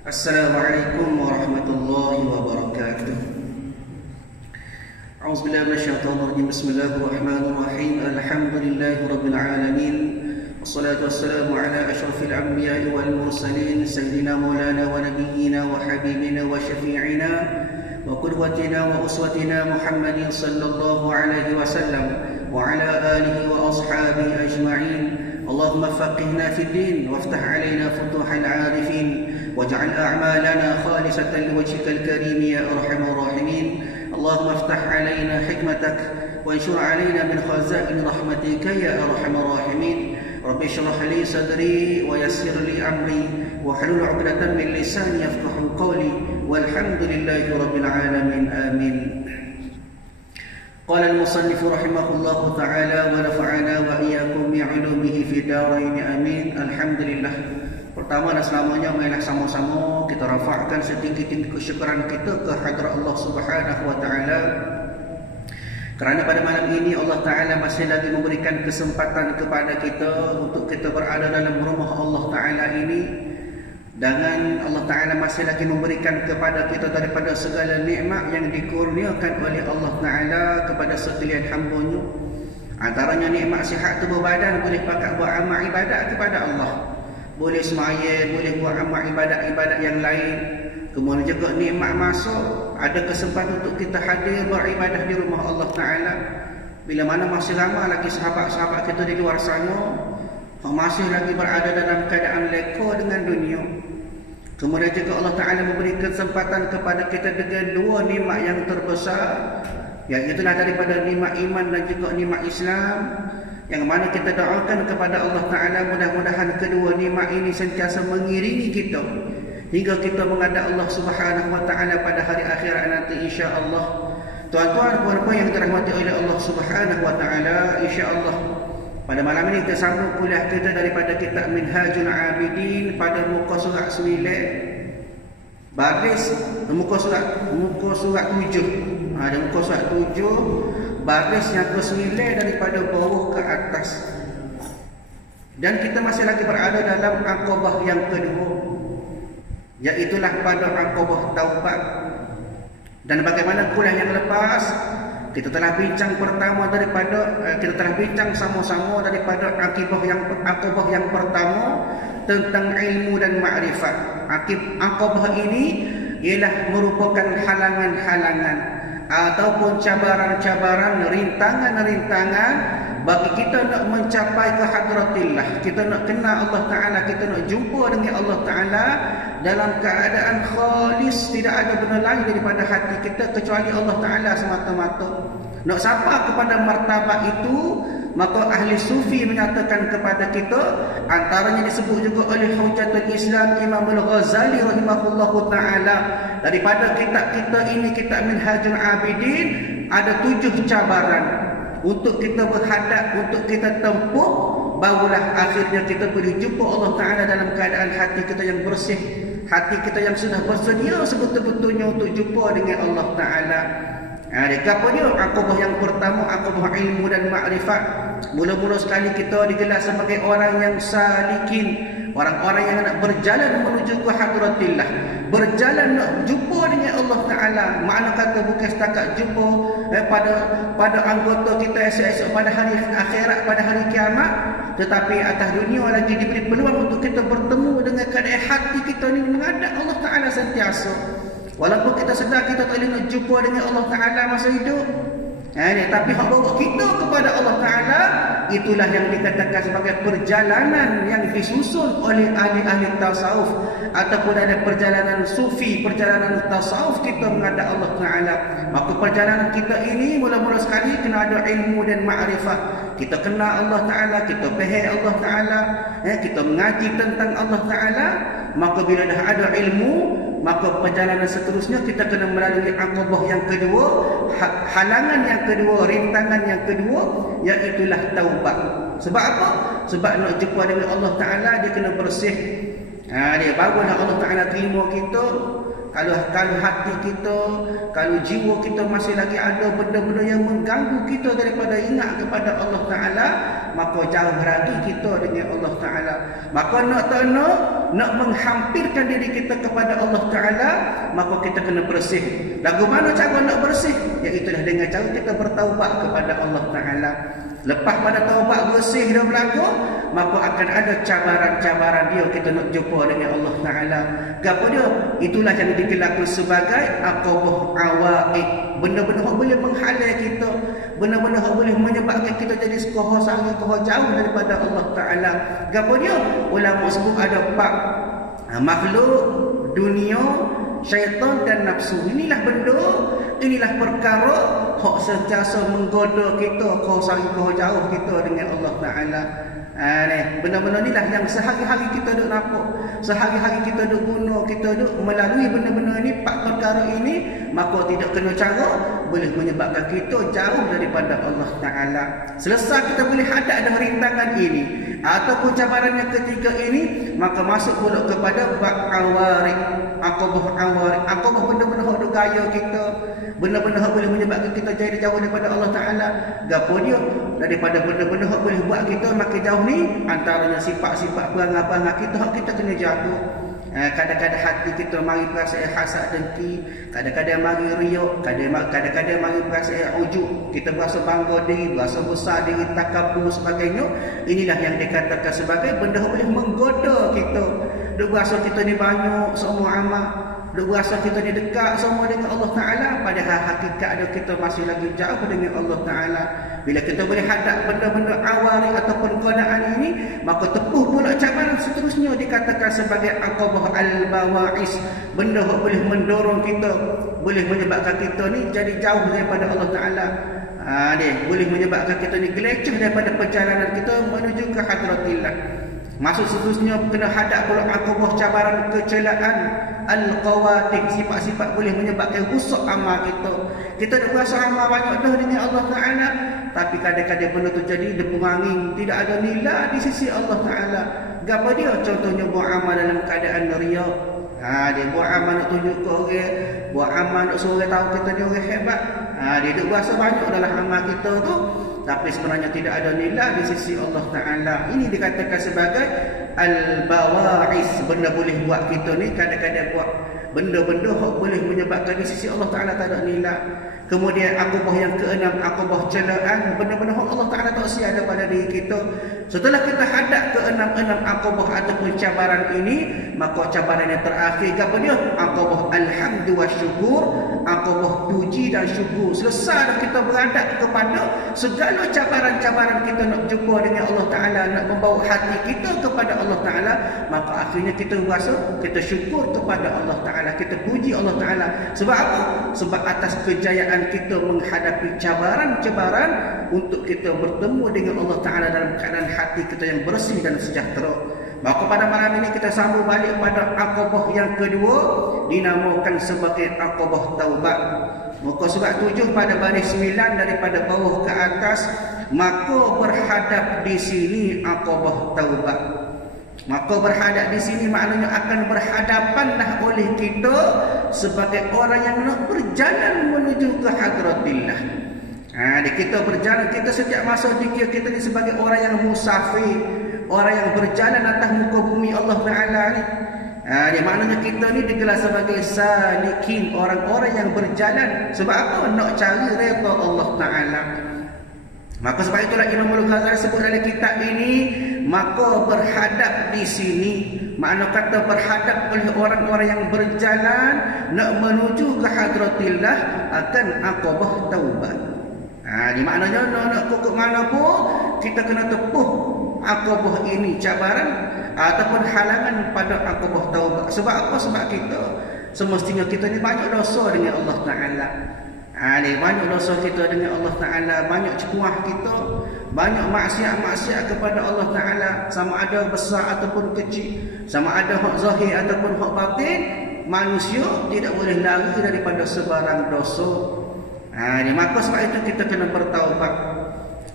Assalamualaikum warahmatullahi wabarakatuh. A'udzubillahi minasyaitonir rajim. Bismillahirrahmanirrahim. Alhamdulillahi rabbil alamin. Wassalatu wassalamu ala asyrafil anbiya'i wal mursalin sayyidina maulana wa nabiyyina wa habibina wa syafi'ina wa qudwatina wa uswatina Muhammadin sallallahu alaihi wasallam wa ala alihi wa ashabihi ajma'in. Allahumma faqihna fid din waftah alaina futuhal 'arifin واجعل أعمالنا خالصة لوجهك الكريم يا أرحم الراحمين. اللهم افتح علينا حكمتك وانشر علينا من خزائن رحمتك يا أرحم الراحمين. رب اشرح لي صدري ويسر لي أمري واحلل عقدة من لساني يفقهوا قولي والحمد لله رب العالمين آمين. قال المصنف رحمه الله تعالى ونفعنا وإياكم بعلومه في الدارين آمين. الحمد لله. Pertama dan selamanya, marilah sama-sama kita rafa'kan setinggi-tinggi kesyukuran kita ke hadrat Allah Subhanahu wa taala. Kerana pada malam ini Allah Taala masih lagi memberikan kesempatan kepada kita untuk kita berada dalam rumah Allah Taala ini. Dan Allah Taala masih lagi memberikan kepada kita daripada segala nikmat yang dikurniakan oleh Allah Taala kepada sekalian hamba-Nya. Antaranya nikmat sihat tubuh badan, boleh pakai buat amal ibadat kepada Allah. Boleh semaya, boleh buat amal ibadat-ibadat yang lain. Kemudian juga nikmat masuk, ada kesempatan untuk kita hadir beribadah di rumah Allah Ta'ala. Bila mana masih lama lagi sahabat-sahabat kita di luar sana, masih lagi berada dalam keadaan leka dengan dunia. Kemudian juga Allah Ta'ala memberi kesempatan kepada kita dengan dua nikmat yang terbesar, iaitulah daripada nikmat iman dan juga nikmat Islam, yang mana kita doakan kepada Allah Ta'ala mudah-mudahan kedua nikmat ini sentiasa mengiringi kita hingga kita menghadap Allah Subhanahu wa Ta'ala pada hari akhirat nanti insya-Allah. Tuan-tuan puan-puan yang dirahmati oleh Allah Subhanahu wa Ta'ala, insya-Allah pada malam ini kita sambung kuliah kita daripada kitab Minhajul Abidin pada muka surat 9 baris muka surat 7. Ada muka surat 7 baris yang ke-9 daripada bawah ke atas. Dan kita masih lagi berada dalam akabah yang kedua, iaitulah pada akabah taubat. Dan bagaimana kuliah yang lepas kita telah bincang kita telah bincang sama-sama daripada akabah yang pertama tentang ilmu dan makrifat. Akabah ini ialah merupakan halangan-halangan ataupun cabaran-cabaran, rintangan-rintangan bagi kita nak mencapai ke hadratillah, kita nak kenal Allah Ta'ala, kita nak jumpa dengan Allah Ta'ala dalam keadaan khalis, tidak ada benda lain daripada hati kita kecuali Allah Ta'ala semata-mata. Nak sampai kepada martabat itu, maka ahli sufi menyatakan kepada kita, antaranya disebut juga oleh Hujjatul Islam Imam Al-Ghazali rahimahullahu ta'ala, daripada kitab kita ini, kitab Minhajul Abidin, ada 7 cabaran untuk kita berhadap, untuk kita tempuh, barulah akhirnya kita boleh jumpa Allah Ta'ala dalam keadaan hati kita yang bersih, hati kita yang sudah bersedia sebetul-betulnya untuk jumpa dengan Allah Ta'ala. Kapanya akabah yang pertama, akabah ilmu dan makrifat. Mula-mula sekali kita digelar sebagai orang yang salikin, orang-orang yang nak berjalan menuju ke hadratillah, berjalan nak jumpa dengan Allah Ta'ala. Makna kata bukan setakat jumpa pada anggota kita esok-esok pada hari akhirat, pada hari kiamat, tetapi atas dunia lagi diberi peluang untuk kita bertemu dengan keadaan hati kita ni menghadap Allah Ta'ala sentiasa. Walaupun kita sedar kita tak boleh nak jumpa dengan Allah Ta'ala masa hidup, tapi hak bawa kita kepada Allah Ta'ala, itulah yang dikatakan sebagai perjalanan yang disusun oleh ahli-ahli tasawuf, ataupun ada perjalanan sufi, perjalanan tasawuf kita menghadap Allah Ta'ala. Maka perjalanan kita ini mula-mula sekali kena ada ilmu dan makrifat. Kita kenal Allah Ta'ala, kita faham Allah Ta'ala, kita mengaji tentang Allah Ta'ala. Maka bila dah ada ilmu, maka perjalanan seterusnya kita kena melalui akabah yang kedua, halangan yang kedua, rintangan yang kedua, iaitulah taubat. Sebab apa? Sebab nak jumpa dengan Allah Ta'ala, dia kena bersih. Dia barulah Allah Ta'ala terima kita. Kalau hati kita, kalau jiwa kita masih lagi ada benda-benda yang mengganggu kita daripada ingat kepada Allah Ta'ala, maka jauh lagi kita dengan Allah Ta'ala. Maka nak tak nak, nak menghampirkan diri kita kepada Allah Ta'ala, maka kita kena bersih. Lagu mana cara nak bersih? Iaitulah dengan cara kita bertaubat kepada Allah Ta'ala. Lepas pada taubat bersih dah berlaku, maka akan ada cabaran-cabaran dia kita nak jumpa dengan Allah Ta'ala. Gapo dia? Itulah yang digelarkan sebagai aqabah awaid. Benda-benda yang boleh menghalang kita, benda-benda yang boleh menyebabkan kita jadi sekolah sangat jauh daripada Allah Ta'ala. Gapo dia? Ulama sebut ada empat makhluk, dunia, syaitan dan nafsu. Inilah benda, inilah perkara hak sentiasa menggoda kita kau jauh kita dengan Allah Ta'ala. Benda-benda inilah yang sehari-hari kita duk nampak, sehari-hari kita duk guna, kita duk melalui benda-benda ini, empat perkara ini, maka tidak kena cara boleh menyebabkan kita jauh daripada Allah Ta'ala. Selesai kita boleh hadap dengan rintangan ini ataupun cabaran yang ketiga ini, maka masuk pula kepada bab awarik, aqabah awarik. Aqabah benda-benda hak duk gaya kita, benda-benda hak boleh menyebabkan kita jadi jauh daripada Allah Ta'ala. Gapo dia? Daripada benda-benda hak boleh buat kita makin jauh ni, antaranya sifat-sifat perangai-perangai kita hak kita kena jaga. Kadang-kadang hati kita mari perasaan hasad dengki, kadang-kadang mari riak, kadang-kadang mari perasaan ujub, kita berasa bangga diri, berasa besar diri, takabur sebagainya. Inilah yang dikatakan sebagai benda yang boleh menggoda kita. Duk berasa kita ni banyak semua amal, duk berasa kita ni dekat semua dengan Allah Ta'ala, padahal hakikat kita masih lagi jauh dengan Allah Ta'ala. Bila kita boleh hadap benda-benda awari ataupun qana'an ini, maka tepuh pula cabaran seterusnya dikatakan sebagai aqabah al-bawa'is. Benda yang boleh mendorong kita, boleh menyebabkan kita ni jadi jauh daripada Allah Ta'ala. Boleh menyebabkan kita ni geleceh daripada perjalanan kita menuju ke hadratillah. Maksud seterusnya kena hadap pula aqabah cabaran kecelaan al-qawatik, sifat-sifat boleh menyebabkan rusak amal kita. Kita dah berasa amal banyak dah dengan Allah Ta'ala, tapi kadang-kadang benda tu jadi depurangin, tidak ada nilai di sisi Allah Ta'ala. Gapo dia? Contohnya buat amal dalam keadaan riya. Dia buat amal nak tunjuk ke orang, buat amal nak suruh orang tahu kita ni orang hebat. Dia duk berasa banyak dalam amal kita tu, tapi sebenarnya tidak ada nilai di sisi Allah Ta'ala. Ini dikatakan sebagai al-bawa'is. Benda boleh buat kita ni kadang-kadang buat benda-benda yang boleh menyebabkan di sisi Allah Ta'ala tak ada nilai. Kemudian aqabah yang keenam, aqabah celaan, benda-benda yang Allah Ta'ala tak si ada pada diri kita. Setelah kita hadap ke enam aqabah ataupun cabaran ini, maka cabaran yang terakhir apa dia? Aqabah alhamdu wa syukur, aqabah puji dan syukur. Selesai dah kita beradab kepada segala cabaran-cabaran kita nak jumpa dengan Allah Ta'ala, nak membawa hati kita kepada Allah Ta'ala, maka akhirnya kita rasa kita syukur kepada Allah Ta'ala, kita puji Allah Ta'ala. Sebab apa? Sebab atas kejayaan kita menghadapi cabaran-cabaran untuk kita bertemu dengan Allah Ta'ala dalam keadaan hati kita yang bersih dan sejahtera. Maka pada malam ini kita sambung balik pada aqabah yang kedua, dinamakan sebagai aqabah taubat. Muka surat 7 pada baris 9 daripada bawah ke atas, maka berhadap di sini aqabah taubat. Maka berhadap di sini maknanya akan berhadapanlah oleh kita sebagai orang yang nak berjalan menuju ke hadratillah. Kita berjalan, kita setiap masa dikira kita ni sebagai orang yang musafir, orang yang berjalan atas muka bumi Allah Ta'ala ni. Maknanya kita ni digelar sebagai salikin, orang-orang yang berjalan. Sebab apa? Nak cari redha Allah Ta'ala. Maka sebab itulah Imam Al-Ghazali sebut dalam kitab ini, maka berhadap di sini, makna kata berhadap oleh orang-orang yang berjalan nak menuju ke hadratillah akan aqabah taubat. Di maknanya nak pokok mana pun kita kena tepuh aqabah ini, cabaran ataupun halangan pada aqabah taubat. Sebab apa? Sebab kita semestinya kita ni banyak dosa dengan Allah Ta'ala. Banyak dosa kita dengan Allah Ta'ala, banyak cepuah kita, banyak maksiat-maksiat kepada Allah Ta'ala, sama ada besar ataupun kecil, sama ada hak zahir ataupun hak batin. Manusia tidak boleh lari daripada sebarang dosa. Maka sebab itu kita kena bertaubat.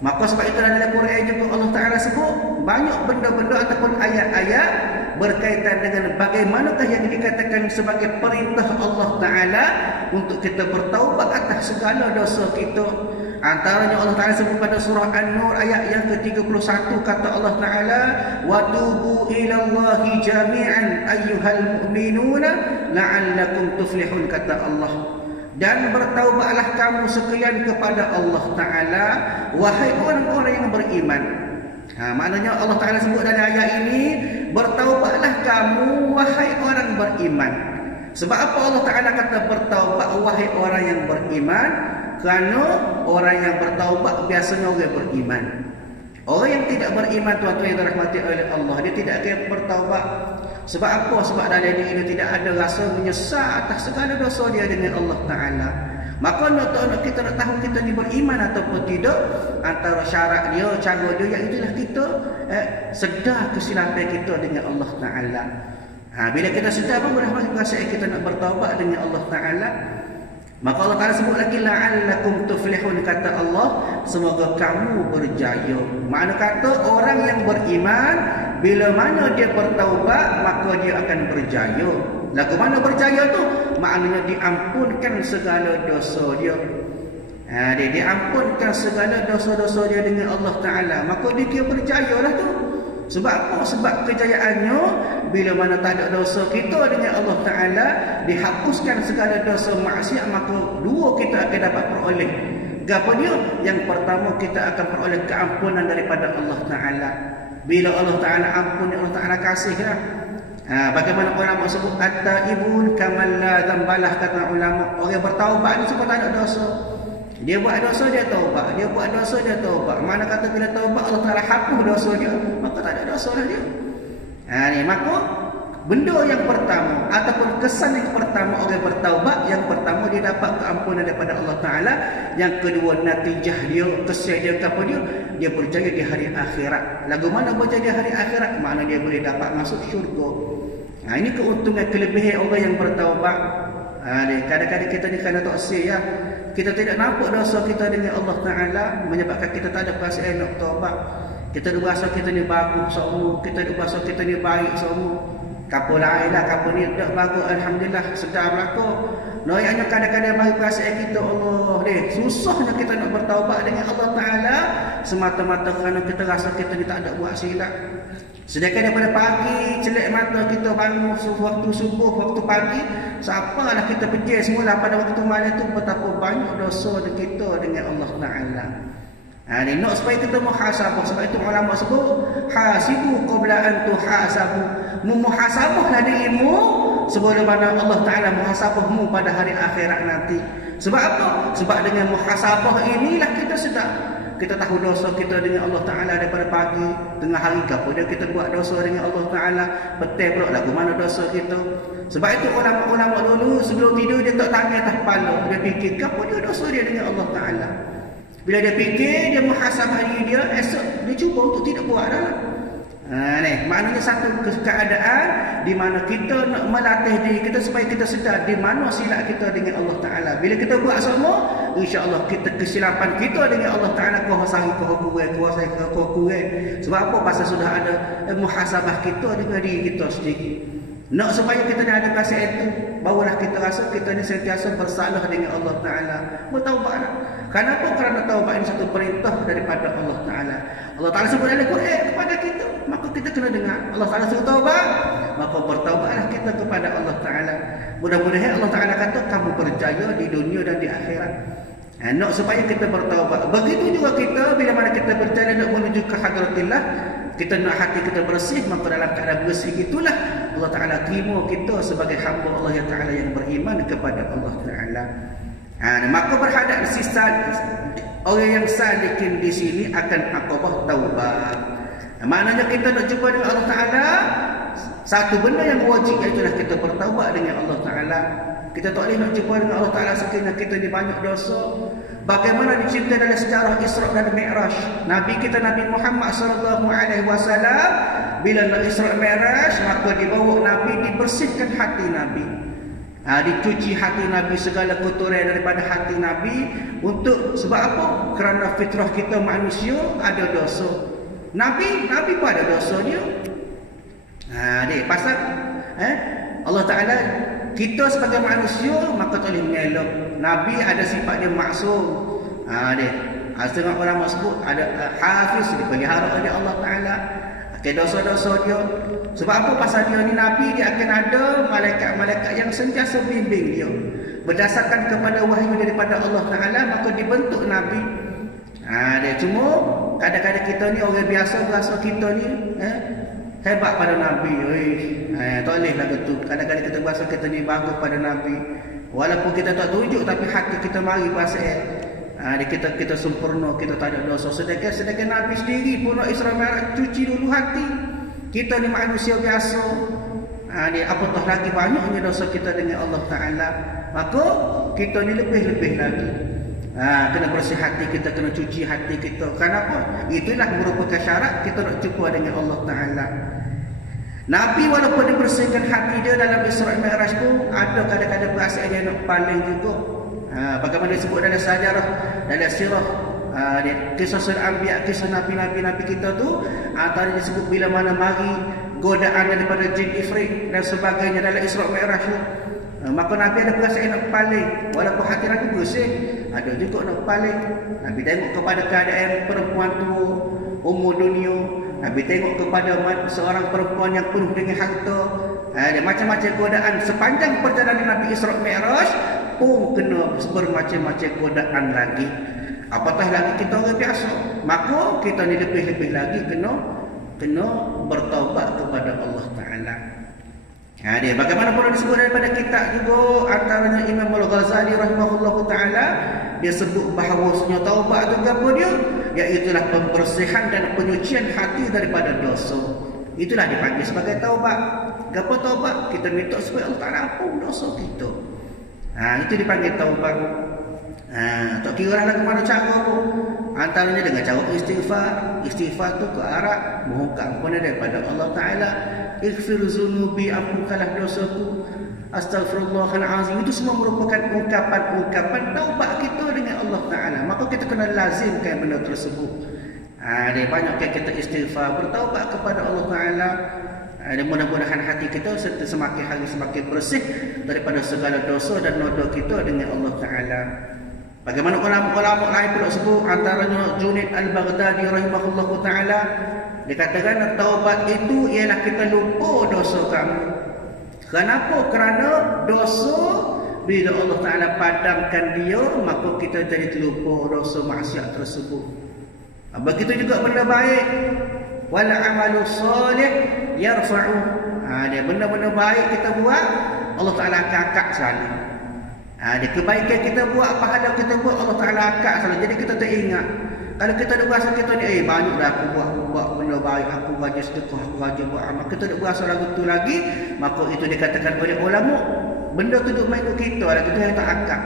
Maka sebab itu dalam Quran juga Allah Ta'ala sebut banyak benda-benda ataupun ayat-ayat berkaitan dengan bagaimanakah yang dikatakan sebagai perintah Allah Ta'ala untuk kita bertaubat atas segala dosa kita. Antaranya Allah Ta'ala sebut pada surah An-Nur ayat yang ke-31, kata Allah Ta'ala, wa tubu ilallahi jami'an ayyuhal mu'minuna la'allakum tuflihun, kata Allah. Dan bertaubatlah kamu sekalian kepada Allah Ta'ala, wahai orang-orang yang beriman. Maknanya Allah Ta'ala sebut dalam ayat ini, bertaubatlah kamu wahai orang beriman. Sebab apa Allah Ta'ala kata bertaubat wahai orang yang beriman? Kerana orang yang bertaubat biasanya orang beriman. Orang yang tidak beriman, tuan-tuan yang dirahmati oleh Allah, dia tidak akan bertaubat. Sebab apa? Sebab dalam diri dia tidak ada rasa menyesal atas segala dosa dia dengan Allah Ta'ala. Maka nak kita nak tahu kita ni beriman ataupun tidak, antara syarat dia, cara dia, iaitulah kita sedar kesilapan kita dengan Allah Ta'ala. Bila kita sedar pun mudah perasaan kita nak bertaubat dengan Allah Ta'ala. Maka Allah Ta'ala sebut lagi, la'allakum tuflihun, kata Allah, semoga kamu berjaya. Makna kata orang yang beriman, bila mana dia bertaubat, maka dia akan berjaya. Lagu mana berjaya tu? Maknanya diampunkan segala dosa dia. Dia diampunkan segala dosa-dosa dia dengan Allah Ta'ala. Maka dia berjaya lah tu. Sebab apa? Sebab kejayaannya, bila mana tak ada dosa kita dengan Allah Ta'ala, dihapuskan segala dosa maksiat, maka dua kita akan dapat peroleh. Apa dia? Yang pertama, kita akan peroleh keampunan daripada Allah Ta'ala. Bila Allah Ta'ala ampun, Allah Ta'ala kasih lah. Bagaimana ulama sebut, at-taibun kaman la dzambalah, kata ulama. Orang bertaubat ni sebab tak ada dosa. Dia buat dosa, dia taubat. Dia buat dosa, dia taubat. Mana kata bila taubat Allah Ta'ala hapus dosa dia, maka tak ada dosa lah dia. Maka benda yang pertama ataupun kesan yang pertama orang bertaubat, yang pertama dia dapat keampunan daripada Allah Ta'ala. Yang kedua, natijah dia, kesan dia apa dia? Dia berjaya di hari akhirat. Lagu mana berjaya di hari akhirat? Mana dia boleh dapat masuk syurga. Ini keuntungan kelebihan orang yang bertaubat. Kadang-kadang kita ni kena taksir ya. Kita tidak nampak dosa kita dengan Allah Ta'ala, menyebabkan kita tak ada perasaan nak taubat. Kita ada rasa kita ni bagus semua, kita ada rasa kita ni baik semua. Kapal lain lah, kapal ni dah bagus, alhamdulillah, sedar berlaku. Noyaknya kadang-kadang bagi perasaan kita, Allah deh, susahnya kita nak bertaubat dengan Allah Ta'ala, semata-mata kerana kita rasa kita ni tak ada buat silap. Sedangkan daripada pagi, celik mata kita bangun waktu subuh, waktu pagi, siapalah kita pergi semula pada waktu malam tu, betapa banyak dosa kita dengan Allah Ta'ala. Ini nak supaya kita muhasabah. Sebab itu ulama sebut, hasibu qabla an tuhasabu. Memuhasabahlah dirimu sebelum mana Allah Ta'ala muhasabahmu pada hari akhirat nanti. Sebab apa? Sebab dengan muhasabah inilah kita sedar. Kita tahu dosa kita dengan Allah Ta'ala daripada pagi, tengah hari apa dia kita buat dosa dengan Allah Ta'ala, petang pula lagu mana dosa kita. Sebab itu ulama-ulama dulu sebelum tidur dia tak tanya atas kepala, dia fikir apa dia dosa dia dengan Allah Ta'ala. Bila dia fikir, dia muhasabah diri dia, esok dia cuba untuk tidak buat dah. Maknanya satu keadaan di mana kita nak melatih diri kita supaya kita sedar di mana silap kita dengan Allah Ta'ala. Bila kita buat semua, insya-Allah kita kesilapan kita dengan Allah Ta'ala kuasai kurang. Sebab apa? Pasal sudah ada muhasabah kita dengan diri kita sendiri. Nak supaya kita ni ada perasaan itu, barulah kita rasa kita ni sentiasa bersalah dengan Allah Ta'ala. Bertaubatlah. Kenapa? Kerana taubat ini satu perintah daripada Allah Ta'ala. Allah Ta'ala sebut dalam Quran kepada kita, maka kita kena dengar. Allah Ta'ala suruh taubat, maka bertaubatlah kita kepada Allah Ta'ala. Mudah-mudahan Allah Ta'ala kata kamu berjaya di dunia dan di akhirat. Nak supaya kita bertaubat. Begitu juga kita bila mana kita berjalan nak menuju ke hadratillah, kita nak hati kita bersih, maka dalam keadaan bersih itulah Allah Ta'ala terima kita sebagai hamba Allah Ta'ala yang beriman kepada Allah Ta'ala. Maka berhadap sisa orang yang salikin di sini akan akabah taubat. Maknanya kita nak jumpa dengan Allah Ta'ala, satu benda yang wajib ialah kita bertaubat dengan Allah Ta'ala. Kita tak boleh nak jumpa dengan Allah Ta'ala sekiranya kita ni banyak dosa. Bagaimana diceritakan dalam sejarah Isra dan Mi'raj. Nabi kita Nabi Muhammad SAW, bila nak Isra Mi'raj, maka dibawa Nabi, dibersihkan hati Nabi. Dicuci hati Nabi, segala kotoran daripada hati Nabi. Untuk sebab apa? Kerana fitrah kita manusia ada dosa. Nabi pun ada dosanya. Pasal Allah Ta'ala, kita sebagai manusia maka tak boleh mengelak. Nabi ada sifat dia maksum. Setengah ulama sebut ada hafiz dipelihara oleh Allah Ta'ala. Dosa-dosa dia. Sebab apa? Pasal dia ni Nabi, dia akan ada malaikat-malaikat yang sentiasa bimbing dia. Berdasarkan kepada wahyu daripada Allah Ta'ala, maka dibentuk Nabi. Dia cuma kadang-kadang kita ni orang biasa berasa kita ni hebat pada Nabi. Tak boleh lah gitu. Kadang-kadang kita berasa kita ni bagus pada Nabi. Walaupun kita tak tunjuk, tapi hati kita mari berasa kita sempurna, kita tak ada dosa. Sedangkan Nabi sendiri pun Isra Mi'raj cuci dulu hati. Kita ni manusia biasa. Apatah lagi banyaknya dosa kita dengan Allah Ta'ala. Maka kita ni lebih-lebih lagi. Kena bersih hati kita, kena cuci hati kita. Kenapa? Itulah merupakan syarat kita nak jumpa dengan Allah Ta'ala. Nabi walaupun dia bersihkan hati dia dalam Isra Mi'raj pun ada kadang-kadang perasaan dia nak paling juga. Bagaimana disebut dalam sejarah, dalam sirah, kisah Anbiya, kisah Nabi-Nabi kita tu, antara disebut bila mana mari godaan daripada jin ifrit dan sebagainya dalam Isra Mi'raj tu. Maka Nabi ada perasaan nak paling, walaupun hati Nabi bersih, ada juga nak paling. Nabi tengok kepada keadaan perempuan tu, umur dunia. Nabi tengok kepada seorang perempuan yang penuh dengan harta. Ada macam-macam godaan sepanjang perjalanan Nabi Isra Mi'raj pun kena bermacam-macam godaan lagi. Apatah lagi kita orang biasa. Maka kita ni lebih-lebih lagi kena bertaubat kepada Allah Ta'ala. Dia bagaimana pun disebut daripada kitab juga, antaranya Imam Al-Ghazali rahimahullahu ta'ala, dia sebut bahawasanya taubat tu apa dia? Iaitulah pembersihan dan penyucian hati daripada dosa. Itulah dipanggil sebagai taubat. Apa taubat? Kita minta supaya Allah Ta'ala ampun dosa kita. Itu dipanggil taubat. Tak kira lah ke mana cara pun. Antaranya dengan cara istighfar. Istighfar tu ke arah mohon keampunan daripada Allah Ta'ala. Ighfir zunubi, ampunkanlah dosaku. Astaghfirullahalazim. Itu semua merupakan ungkapan-ungkapan taubat kita dengan Allah Ta'ala. Maka kita kena lazimkan benda tersebut. Dia banyakkan kita istighfar, bertaubat kepada Allah Ta'ala. Dan mudah-mudahan hati kita semakin hari semakin bersih daripada segala dosa dan noda kita dengan Allah Ta'ala. Bagaimana ulama-ulama lain pula sebut, antaranya Junaid Al-Baghdadi rahimahullahu ta'ala, dia katakan taubat itu ialah kita lupa dosa kamu. Kenapa? Kerana dosa bila Allah Ta'ala padamkan dia, maka kita jadi terlupa dosa maksiat tersebut. Begitu juga benda baik, wal amalu salih yarfa'u. Dia benda-benda baik kita buat, Allah Ta'ala akan angkat selalu. Dia kebaikan kita buat, pahala kita buat, Allah Ta'ala angkat selalu. Jadi kita teringat. Kalau kita ada berasa kita ni, banyak dah aku buat benda baik, aku rajin sedekah, aku rajin buat amal, kita ada berasa lagu tu lagi, maka itu dikatakan oleh ulama, benda tu duk main ikut kita lagi, tu yang tak angkat.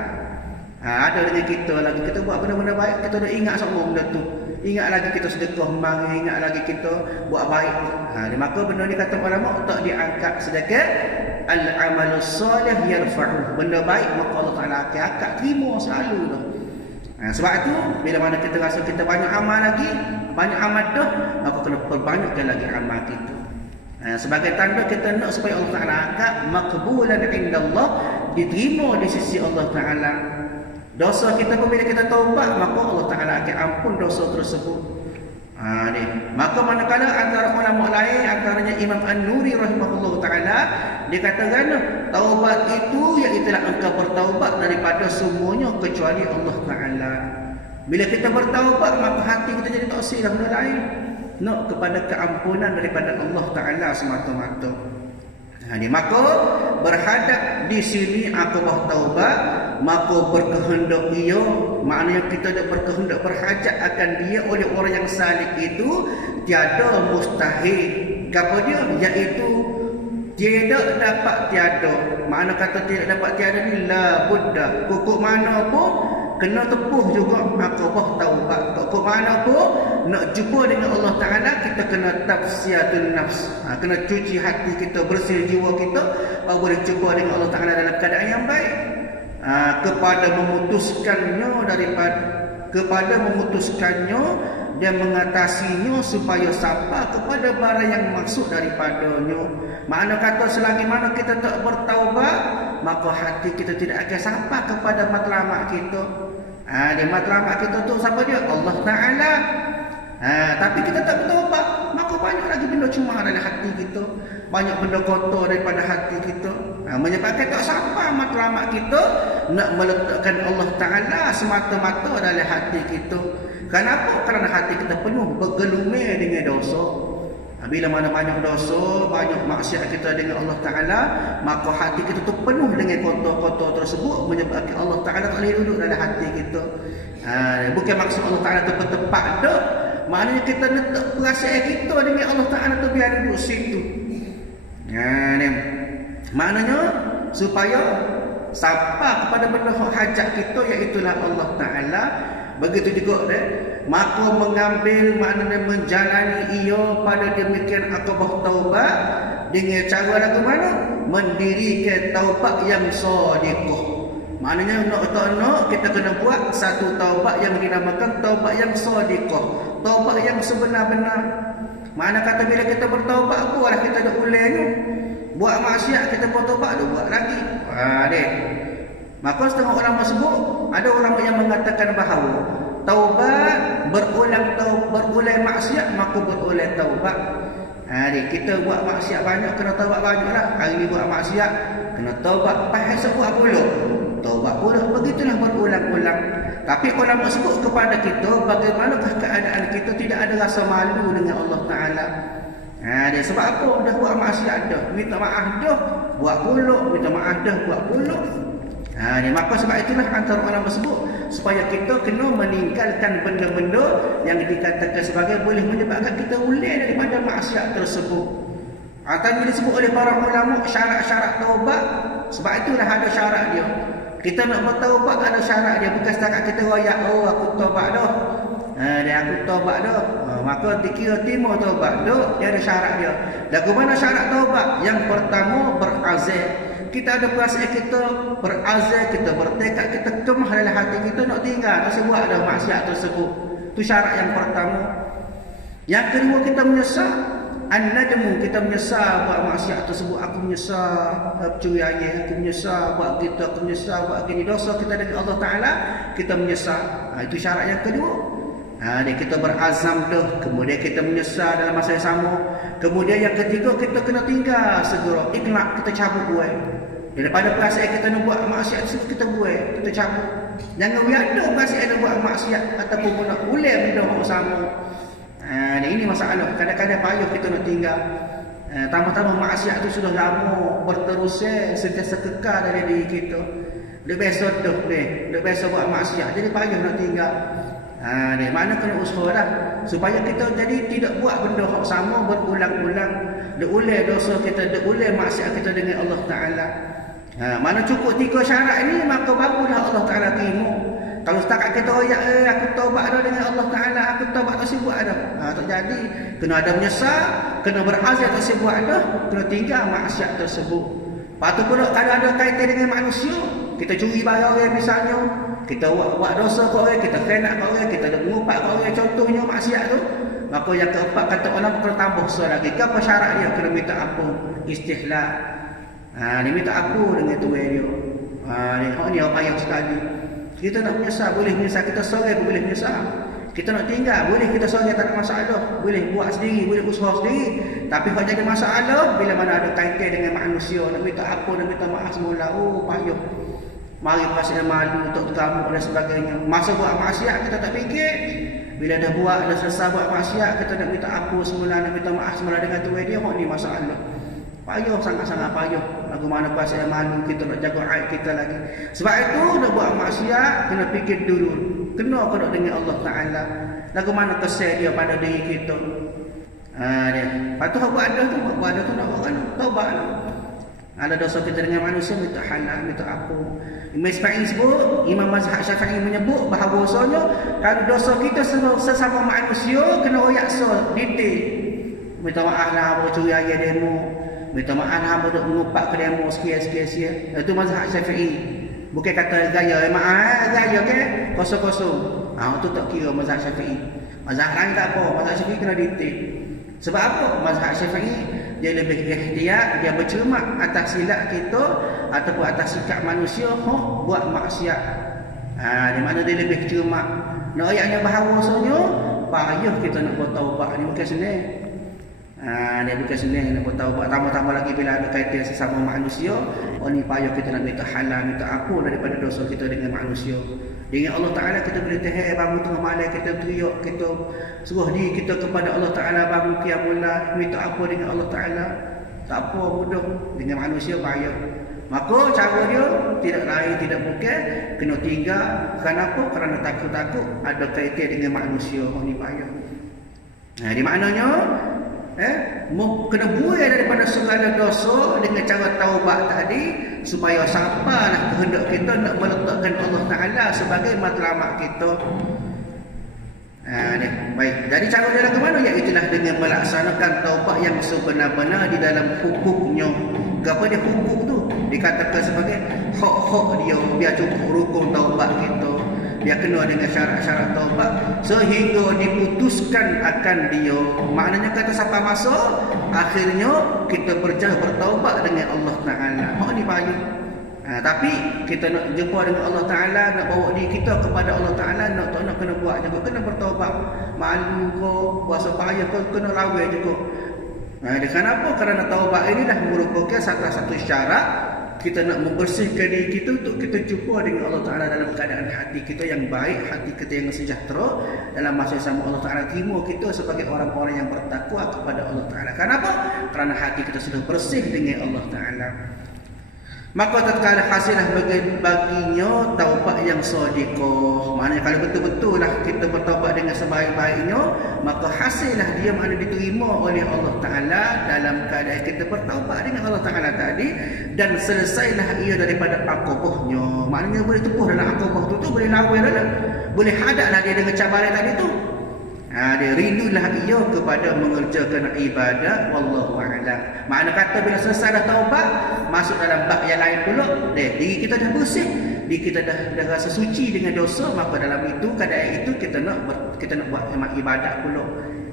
Ada dengan kita lagi, kita buat benda-benda baik, kita dah ingat semua benda tu. Ingat lagi kita sedekah mari, ingat lagi kita buat baik. Maka benda ni kata ulama tak diangkat, sedangkan al-amalus salih yarfa'u. Benda baik maka Allah Ta'ala akan angkat, terima selalu dah. Sebab itu bila mana kita rasa kita banyak amal lagi, banyak amal dah, maka kena perbanyakkan lagi amal kita. Sebagai tanda kita nak supaya Allah Ta'ala angkat, maqbulan indallah, diterima di sisi Allah Ta'ala. Dosa kita pun bila kita taubat, maka Allah Ta'ala akan ampun dosa tersebut. Maka manakala antara ulama lain, antaranya Imam An-Nuri rahimahullah ta'ala, dia katakan taubat itu iaitulah engkau bertaubat daripada semuanya kecuali Allah Ta'ala. Bila kita bertaubat, maka hati kita jadi tak silap benda lain, nak kepada keampunan daripada Allah Ta'ala semata-mata. Maka berhadap di sini akabah taubat, maka berkehendak ia, maknanya kita dah berkehendak berhajat akan dia oleh orang yang salih itu, tiada mustahil apa dia, iaitu tidak dapat tiada. Makna kata tidak dapat tiada ni la budda, pokok mana pun kena tepuh juga akabah taubat. Pokok mana pun nak jumpa dengan Allah Ta'ala, kita kena tafsiyatun nafs, kena cuci hati kita, bersih jiwa kita, baru boleh jumpa dengan Allah Ta'ala dalam keadaan yang baik. Kepada memutuskannya dan mengatasinya supaya sampai kepada barang yang maksud daripadanya. Makna kata selagi mana kita tak bertaubat, maka hati kita tidak akan sampai kepada matlamat kita. Dia matlamat kita tu siapa dia? Allah Ta'ala. Tapi kita tak bertaubat, maka banyak lagi benda cuma dalam hati kita, banyak benda kotor daripada hati kita, menyebabkan tak sampai matlamat kita nak meletakkan Allah Ta'ala semata-mata dalam hati kita. Kenapa? Kerana hati kita penuh bergelumir dengan dosa. Bila mana banyak dosa, banyak maksiat kita dengan Allah Ta'ala, maka hati kita tu penuh dengan kotor-kotor tersebut, menyebabkan Allah Ta'ala tak boleh duduk dalam hati kita. Bukan maksud Allah Ta'ala tepat-tepat dah, maknanya kita letak perasaan kita dengan Allah Ta'ala tu biar duduk situ. Maknanya supaya sampai kepada benda hajat kita, iaitulah Allah Ta'ala. Begitu juga maka mengambil, maknanya menjalani ia pada demikian akabah taubat dengan cara lagu mana? Mendirikan taubat yang sadiqah. Maknanya nak kita kena buat satu taubat yang dinamakan taubat yang sadiqah, taubat yang sebenar-benar. Mana kata bila kita bertaubat buatlah kita dah ulangnya, buat maksiat kita bertaubat dah buat lagi. Maka setengah ulama sebut, ada ulama yang mengatakan bahawa taubat berulang maksiat maka berulang taubat. Kita buat maksiat banyak, kena taubat banyaklah. Hari ni buat maksiat, kena taubat pasal buat puluh, taubat puluh, begitulah berulang-ulang. Tapi ulama sebut kepada kita bagaimanakah keadaan kita tidak ada rasa malu dengan Allah Ta'ala. Sebab apa? Dah buat maksiat dah, minta maaf dah, buat puluh, minta maaf dah, buat puluh. Maka sebab itulah antara ulama sebut supaya kita kena meninggalkan benda-benda yang dikatakan sebagai boleh menyebabkan kita ulang daripada maksiat tersebut. Atau disebut oleh para ulama syarat-syarat taubat. Sebab itulah ada syarat dia. Kita nak bertaubat ada syarat dia, bukan setakat kita royak, aku taubat dah. Aku taubat dah. Maka dikira timur taubat dah, dia ada syarat dia. Lagu mana syarat taubat? Yang pertama berazam. Kita ada perasaan kita berazam, kita bertekad, kita kemah dalam hati kita nak tinggal, tak buat dah maksiat tersebut. Itu syarat yang pertama. Yang kedua kita menyesal. An-nadmu, kita menyesal buat maksiat tersebut. Aku menyesal curi ayam, aku menyesal buat gitu, aku menyesal buat gini, dosa kita dengan Allah Ta'ala, kita menyesal. Itu syarat yang kedua. Kita berazam dah, kemudian kita menyesal dalam masa yang sama. Kemudian yang ketiga, kita kena tinggal segera, ikhlas, kita cabut buat. Daripada perasaan kita nak buat maksiat tersebut, kita buat, kita cabut. Jangan ada perasaan nak buat maksiat ataupun nak ulang benda yang sama. Ini masalah. Kadang-kadang payah kita nak tinggal. Tambah-tambah maksiat itu sudah lama berterus, sentiasa kekal dari diri kita. Dia biasa dah, dia biasa buat maksiat, jadi payah nak tinggal. Mana kena usaha dah supaya kita jadi tidak buat benda yang sama berulang-ulang. Dia ulang dosa kita, dia ulang maksiat kita dengan Allah Ta'ala. Mana cukup 3 syarat ini, maka barulah Allah Ta'ala terima. Kalau setakat kita royak, aku taubat dah dengan Allah Ta'ala, aku taubat tak sibuk dah, tak jadi. Kena ada menyesal, kena berazam tak sibuk dah, kena tinggal maksiat tersebut. Lepas tu pula kalau ada kaitan dengan manusia, kita curi barang orang misalnya, kita buat dosa ke orang, kita khianat ke orang, kita ada mengumpat ke orang, contohnya maksiat tu. Maka yang keempat kata orang kena tambah lagi. Apa syarat dia? Kena minta ampun, istihlal. Dia minta ampun dengan tuan dia. Ni apa payah sekali. Kita nak menyesal, boleh menyesal. Kita sorang boleh menyesal. Kita nak tinggal, boleh kita sorang, tak ada masalah. Boleh buat sendiri, boleh usaha sendiri. Tapi kalau jadi masalah, bila mana ada kaitan dengan manusia, nak minta ampun, nak minta maaf semula, payah. Mari perasaan malu untuk kamu dan sebagainya. Masa buat maksiat kita tak fikir. Bila dah buat, dah selesai buat maksiat, kita nak minta ampun semula, nak minta maaf semula dengan tuan dia, ni masalah. Payah, sangat-sangat payah. Bagaimana perasaan malu kita nak jaga aib kita lagi. Sebab itu nak buat maksiat, kena fikir dulu. Kena kena dengan Allah Ta'ala. Bagaimana kesan dia pada diri kita. Dia. Lepas tu buat ada tu nak buat kan? Taubat. Ada dosa kita dengan manusia, minta halal, minta ampun. Imam Ismail sebut, Imam Mazhab Syafi'i menyebut bahawasanya kalau dosa kita sesama manusia kena royak detail. Minta maaf lah baru curi ayam demo, minta maaf lah baru mengumpat ke demo sekian. Itu Mazhab Syafi'i. Bukan kata gaya, maaf gaya ke kosong-kosong. Itu tak kira Mazhab Syafi'i. Mazhab lain tak apa, Mazhab Syafi'i kena detail. Sebab apa? Mazhab Syafi'i dia lebih ihtiyat, dia bercermat atas silap kita ataupun atas sikap manusia buat maksiat. Di mana dia lebih cermat. Nak ayatnya bahawasanya payah kita nak buat taubat ni bukan senang. Dia bukan senang nak buat taubat. Tambah-tambah lagi bila ada kaitan sesama manusia, ni payah kita nak minta halal, minta ampun daripada dosa kita dengan manusia. Dengan Allah Ta'ala kita boleh tahan bangun tengah malam, kita teriak, kita suruh diri kita kepada Allah Ta'ala bangun qiyamul, minta apa dengan Allah Ta'ala. Tak apa mudah, dengan manusia payah. Maka cara dia tidak lain tidak bukan kena tinggal. Kenapa? Kerana takut-takut ada kaitan dengan manusia. Ni payah. Di maknanya kena buai daripada segala dosa dengan cara taubat tadi, supaya sampailah kehendak kita nak meletakkan Allah Ta'ala sebagai matlamat kita. Baik. Jadi cara dia ke mana? Iaitulah dengan melaksanakan taubat yang sebenar-benar di dalam hukumnya. Apa dia hukum tu? Dikatakan sebagai hak-hak dia, biar cukup rukun taubat kita. Dia kena dengan syarat-syarat taubat sehingga diputuskan akan dia. Maknanya kata sampai masa akhirnya kita bertaubat dengan Allah Ta'ala. Mak ni baik. Tapi kita nak jumpa dengan Allah Ta'ala, nak bawa diri kita kepada Allah Ta'ala, nak kena buat juga, kena bertaubat. Malu ke, puasa payah ke, kena rawai juga. Kenapa? Kerana taubat inilah merupakan salah satu syarat kita nak membersihkan diri kita untuk kita jumpa dengan Allah Ta'ala dalam keadaan hati kita yang baik, hati kita yang sejahtera. Dalam masa yang sama Allah Ta'ala terima kita sebagai orang-orang yang bertakwa kepada Allah Ta'ala. Kenapa? Kerana hati kita sudah bersih dengan Allah Ta'ala. Maka tatkala hasilah baginya taubat yang sadiqah. Maknanya kalau betul-betul lah kita bertaubat dengan sebaik-baiknya, maka hasillah dia mana diterima oleh Allah Ta'ala dalam keadaan kita bertaubat dengan Allah Ta'ala tadi, dan selesailah ia daripada aqabahnya. Maknanya boleh tepuh dalam aqabah tu boleh lawai dah, boleh hadaplah dia dengan cabaran tadi tu. Dia rindulah ia kepada mengerjakan ibadat. Wallahu a'lam. Makna kata bila selesai dah taubat, masuk dalam bab yang lain pula, diri kita dah bersih, diri kita dah rasa suci dengan dosa, maka dalam itu keadaan itu kita nak buat ibadat pula.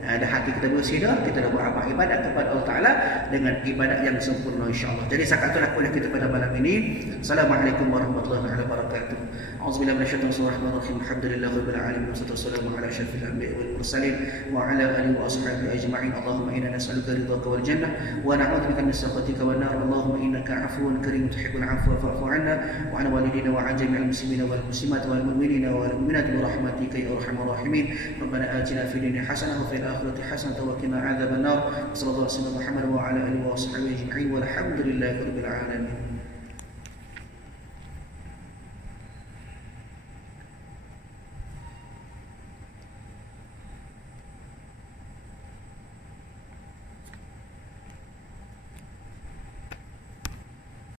Dah hati kita bersih dah, kita dah buat amal ibadat kepada Allah Ta'ala dengan ibadat yang sempurna insya-Allah. Jadi sakatul kuliah kita pada malam ini. Assalamualaikum warahmatullahi wabarakatuh. Auzubillahi minasyaitonir rajim. Alhamdulillahirabbil alamin wassalatu wassalamu ala asyrafil anbiya'i wal mursalin wa ala alihi wa ashabihi ajma'in. Allahumma inna nas'aluka ridhaka wal jannah wa na'udzubika min sakhatika wan nar. Allahumma innaka 'afuwun karim tuhibbul 'afwa fa'fu 'anna wa 'an walidina wa 'an jami'il muslimina wal muslimat wal mu'minina wal mu'minat bi rahmatika ya arhamar rahimin. Rabbana atina fid dunya hasanah wa fil akhirati hasanah wa qina 'adzaban nar. Sallallahu alaihi wa sallam Muhammad wa ala alihi wa ashabihi ajma'in walhamdulillahi rabbil alamin.